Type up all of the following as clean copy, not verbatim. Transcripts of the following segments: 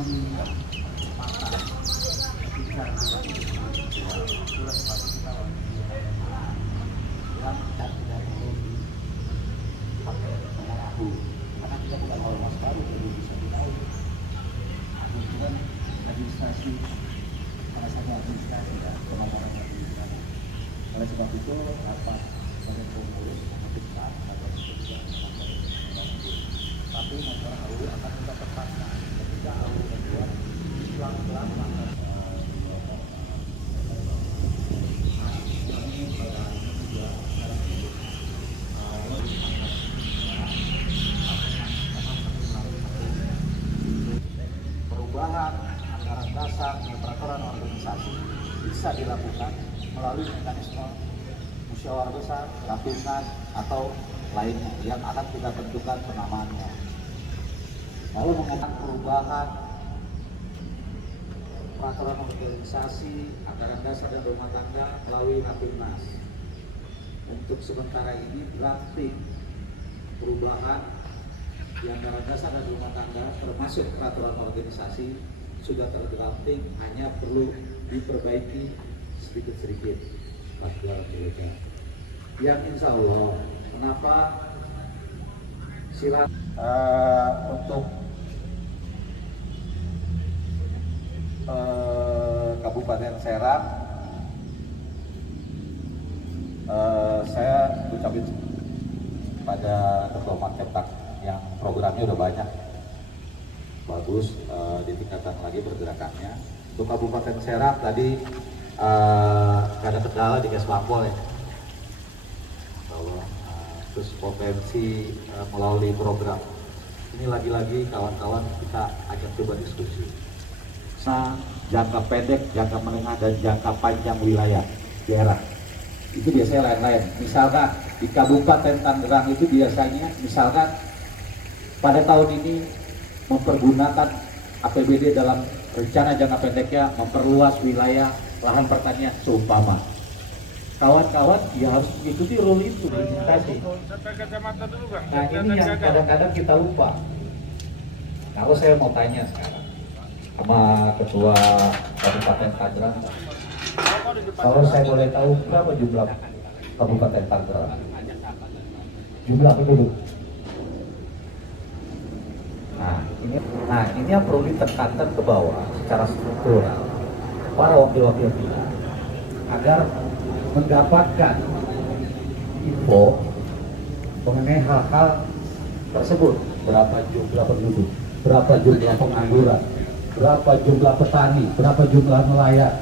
meminta maka ketika nanti itulah sebab kita yang tidak perlu dipakai dengan aku karena kita bukan ormas baru jadi bisa ditahu kemudian administrasi salah satu administrasi ya pelaporan administrasi. Oleh sebab itu rapat sebagai pengurus memutuskan atau tidak tapi masalah AU akan kita tekankan ketika AU kedua pelan-pelan maka perubahan anggaran dasar dan peraturan organisasi bisa dilakukan melalui mekanisme musyawarah besar, rapimnas atau lainnya yang akan kita tentukan penamaannya. Lalu mengenai perubahan peraturan organisasi, anggaran dasar dan rumah tangga melalui rapimnas. Untuk sementara ini drafting perubahan di anggaran dasar dan rumah tangga termasuk peraturan organisasi sudah terdrafting, hanya perlu diperbaiki sedikit-sedikit. Yang insya Allah, kenapa silat untuk Kabupaten Serang, saya ucapin pada Ketua Marketak yang programnya udah banyak, bagus, ditingkatkan lagi pergerakannya. Untuk Kabupaten Serang tadi ada kendala di Kesbangpol ya, bahwa terus potensi melalui program ini lagi-lagi kawan-kawan kita ajak coba diskusi. Jangka pendek, jangka menengah dan jangka panjang wilayah daerah itu biasanya lain-lain. Misalkan di Kabupaten Tangerang itu biasanya misalkan pada tahun ini mempergunakan APBD dalam rencana jangka pendeknya memperluas wilayah lahan pertanian seumpama. Kawan-kawan ya harus mengikuti rule itu presentasi. Nah ini yang kadang-kadang kita lupa. Kalau saya mau tanya sekarang sama Ketua Kabupaten Tangerang, kalau saya boleh tahu berapa jumlah Kabupaten Tangerang? Jumlah penduduk. Nah ini yang perlu ditekankan ke bawah secara struktural para wakil-wakil kita agar mendapatkan info mengenai hal-hal tersebut. Berapa jumlah penduduk, berapa jumlah pengangguran, berapa jumlah petani, berapa jumlah nelayan.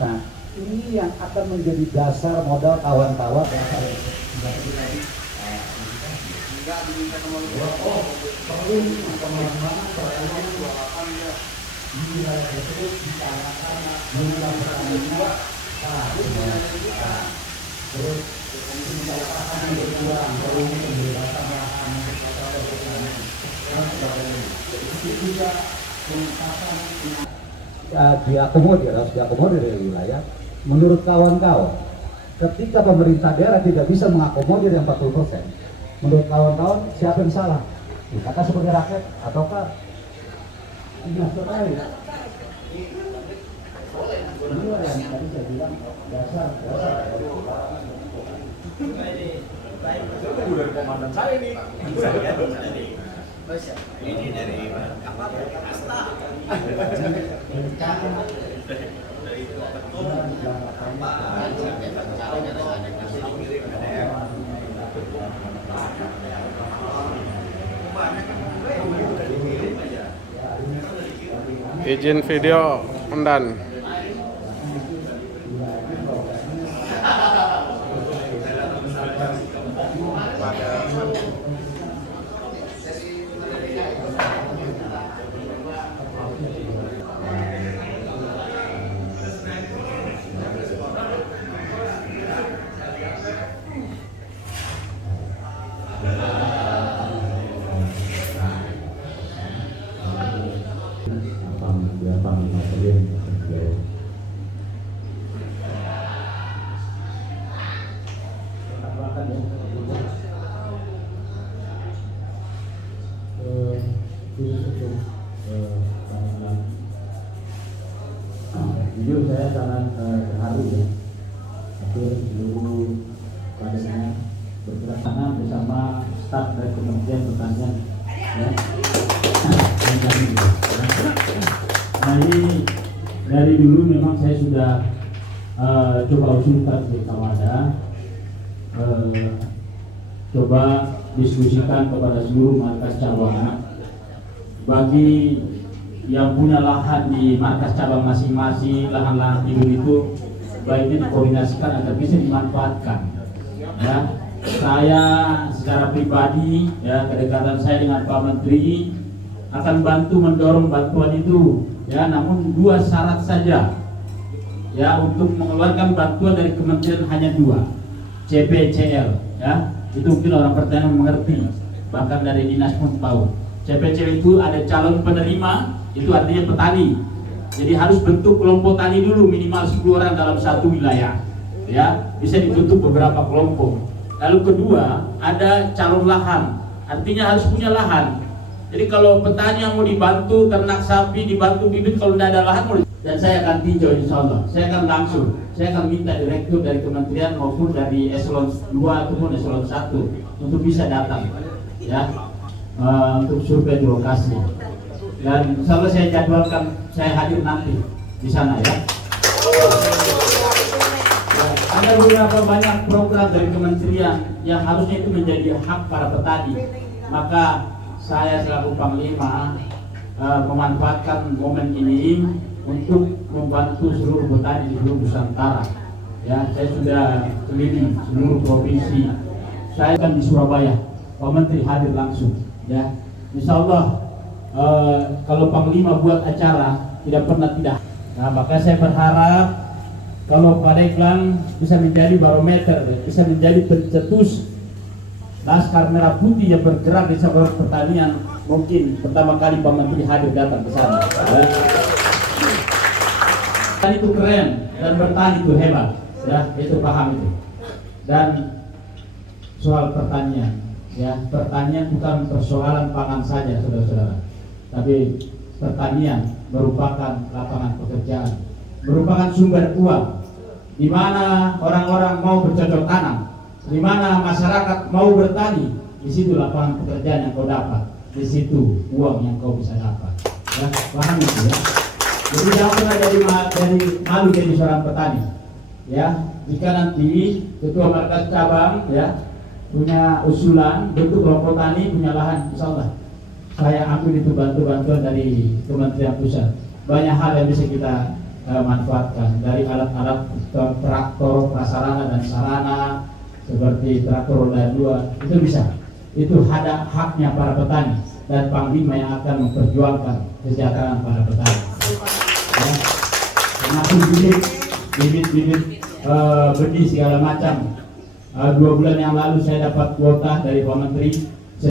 Nah ini yang akan menjadi dasar modal kawan-kawan perlu kemana-mana di wilayah tersebut dicarakan jumlah petaninya, terus misalkan berkurang, perlu pembebasan lahan itu juga mengatakan harus diakomodir dari wilayah. Menurut kawan-kawan, ketika pemerintah daerah tidak bisa mengakomodir yang 40%, menurut kawan-kawan siapa yang salah? Kita sebagai rakyat ataukah investor lain? Inilah yang tadi saya bilang dasar. Saya dari komandan saya ini. Ini dari apa? Asta. Izin video Ondan. Jujur saya sangat terharu ya. Hampir seluruh kadernya bergerak sana bersama staf dari Kementerian Pertanian. Ya. Nah ini dari dulu memang saya sudah coba usulkan di Kawada, coba diskusikan kepada seluruh markas cabang bagi yang punya lahan di markas cabang masing-masing, lahan-lahan tidur itu baiknya dikoordinasikan agar bisa dimanfaatkan. Ya, saya secara pribadi, ya kedekatan saya dengan Pak Menteri akan bantu mendorong bantuan itu. Ya, namun 2 syarat saja. Ya, untuk mengeluarkan bantuan dari kementerian hanya 2, CPCL. Ya, itu mungkin orang pertanian mengerti, bahkan dari dinas pun tahu. CPCL itu ada calon penerima, itu artinya petani. Jadi harus bentuk kelompok tani dulu minimal 10 orang dalam satu wilayah. Ya, bisa dibentuk beberapa kelompok. Lalu kedua, ada calon lahan, artinya harus punya lahan. Jadi kalau petani yang mau dibantu ternak sapi, dibantu bibit, kalau tidak ada lahan, dan saya akan tinjau insya Allah. Saya akan langsung, saya akan minta direktur dari kementerian maupun dari eselon 2 ataupun eselon 1 untuk bisa datang, ya, untuk survei di lokasi. Dan insya Allah saya jadwalkan, saya hadir nanti di sana ya. Ada beberapa banyak program dari kementerian yang harusnya itu menjadi hak para petani. Maka saya selaku Panglima memanfaatkan momen ini untuk membantu seluruh petani di seluruh Nusantara. Ya, saya sudah keliling seluruh provinsi. Saya akan di Surabaya, Pak Menteri hadir langsung. Ya, insya Allah kalau Panglima buat acara tidak pernah tidak. Nah, maka saya berharap kalau Pandeglang bisa menjadi barometer, bisa menjadi pencetus Laskar Merah Putih yang bergerak di sektor pertanian, mungkin pertama kali Pak Menteri hadir datang ke sana. Dan itu keren dan bertani itu hebat, ya itu paham itu. Dan soal pertanian, ya pertanian bukan persoalan pangan saja, saudara-saudara, tapi pertanian merupakan lapangan pekerjaan, merupakan sumber uang, di mana orang-orang mau bercocok tanam, di mana masyarakat mau bertani, di situ lapangan pekerjaan yang kau dapat, di situ uang yang kau bisa dapat. Ya, paham itu ya. Jadi jangan pernah jadi malu jadi seorang petani. Ya, jika nanti ketua markas cabang ya punya usulan bentuk kelompok tani punya lahan, insya Allah saya ambil itu bantuan dari Kementerian Pusat. Banyak hal yang bisa kita manfaatkan, dari alat-alat traktor, prasarana dan sarana seperti traktor roda 2 itu bisa. Itu ada haknya para petani dan Panglima yang akan memperjuangkan kesejahteraan para petani. Ya. Termasuk bibit benih segala macam. 2 bulan yang lalu saya dapat kuota dari Pak Menteri